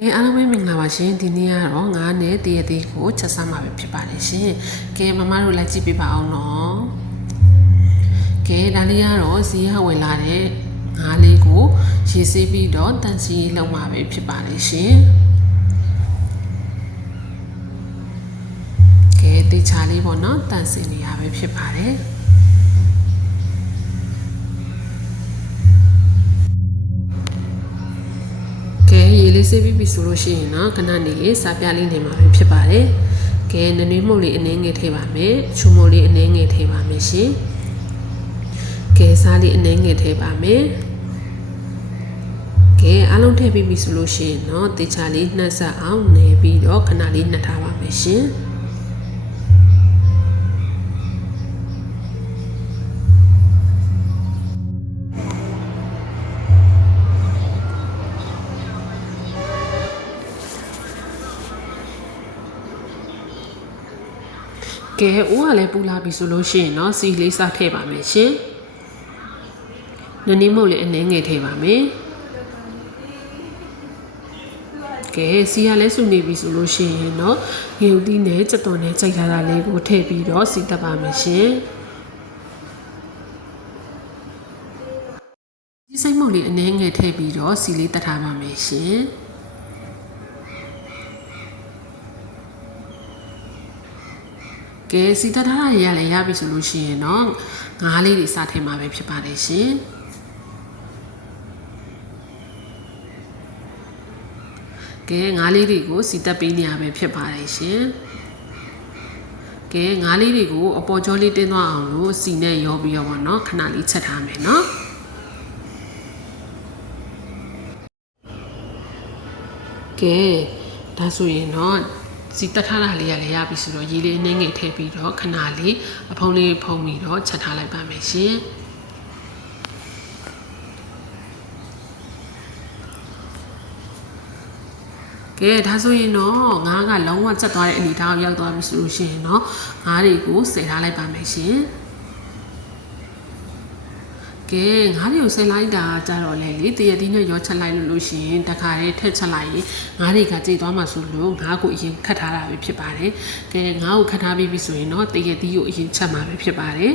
ကဲအားလုံးပဲမင်္ဂလာပါရှင်ဒီနေ့ကတော့ငါးနဲ့တည့်ရသေးကိုချက်စားမှာပဲဖြစ်ပါတယ်ရှင်ကဲမမတို့လိုက်ကြည့်ပေးပါအောင်နော်ကဲဒါလေးကတော့ဈေးရဝင်လာတဲ့ငါးလေးကိုရေဆေးပြီးတော့တန်စီလောက်မှာပဲဖြစ်ပါတယ်ရှင်ကဲတေချာလေးပေါ့နော်တန်စီနေရပဲဖြစ်ပါတယ်ရေလေးဆေးပြီးပြီဆိုလို့ရှိရင်တော့ခဏနေလေးစားပြလေးနေမှာပဲဖြစ်ပါတယ်။ကဲနွေးမှုလေးအနည်းငယ်ထည့်ပါမယ်။ချူမိုလေးအနည်းငယ်ထည့်ပါမယ်ရှင်။ကဲစားလေးအနည်းငယ်ထည့်ပါမယ်။ကဲအားလုံးထည့်ပြီးပြီဆိုလို့ရှိရင်တော့တေချာလေးနှက်ဆက်အောင်နေပြီးတော့ခဏလေးနှက်ထားပါမယ်ရှင်။ကဲဦးကလည်းပူလာပြီဆိုလို့ရှိရင်တော့စီလေးစားထည့်ပါမယ်ရှင်။နည်းနည်းမဟုတ်လေအနည်းငယ်ထည့်ပါမယ်။ကဲစီကလည်းစုနေပြီဆိုလို့ရှိရင်တော့ငရုတ်သီးနဲ့ကြက်သွန်နဲ့ကြိုက်ထားတာလေးကိုထည့်ပြီးတော့စီတက်ပါမယ်ရှင်။ဒီစိတ်မုတ်လေးအနည်းငယ်ထည့်ပြီးတော့စီလေးတက်ထားပါမယ်ရှင်။ကဲစီတက်ထားတာရလည်းရပြီဆိုလို့ရှိရင်တော့ငါးလေးတွေစထည့်မှာပဲဖြစ်ပါတယ်ရှင်ကဲငါးလေးတွေကိုစီတက်ပေးနေရပဲဖြစ်ပါတယ်ရှင်ကဲငါးလေးတွေကိုအပေါ်ကျော်လေးတင်းသွားအောင်လို့စီနဲ့ရောပြီးတော့ဗောနော်ခဏလေးချက်ထားမယ်နော်ကဲဒါဆိုရင်တော့စီတက်ထားတာလေးရလည်းရပြီဆိုတော့ရေလေးနှင်းငယ်ထည့်ပြီးတော့ခဏလေးအဖုံးလေးဖုံးပြီးတော့ချက်ထားလိုက်ပါမယ်ရှင်ကဲဒါဆိုရင်တော့ငါးကလုံးဝချက်သွားတဲ့အနေအထားကိုရောက်သွားပြီဆိုလို့ရှိရင်တော့ငါးတွေကိုဆယ်ထားလိုက်ပါမယ်ရှင်ကဲငါးတွေကိုဆယ်လိုက်တာကြတော့လေတရတီးနဲ့ရောချက်လိုက်လို့ရှိရင်တခါလေးထက်ချက်လိုက်ရင်ငါးတွေကကြိတ်သွားမှဆိုလို့ငါးကိုအရင်ခတ်ထားတာပဲဖြစ်ပါတယ်ကဲငါးကိုခတ်ထားပြီးပြီဆိုရင်တော့တရတီးကိုအရင်ချက်မှာပဲဖြစ်ပါတယ်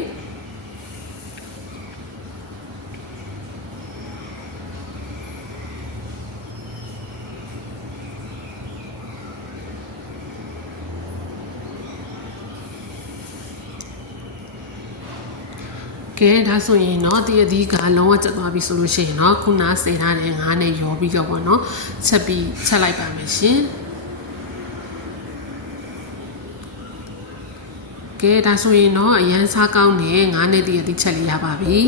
ကဲဒါဆိုရင်တော့တရသီးကလုံးဝကျသွားပြီဆိုလို့ရှိရင်တော့ခုနဆယ်ထားတဲ့ငါးနဲ့ရောပြီးတော့ပေါ့နော်ချက်လိုက်ပါမယ်ရှင်ကဲဒါဆိုရင်တော့အရန်စားကောင်းတဲ့ငါးနဲ့တရသီးချက်လေးရပါပြီ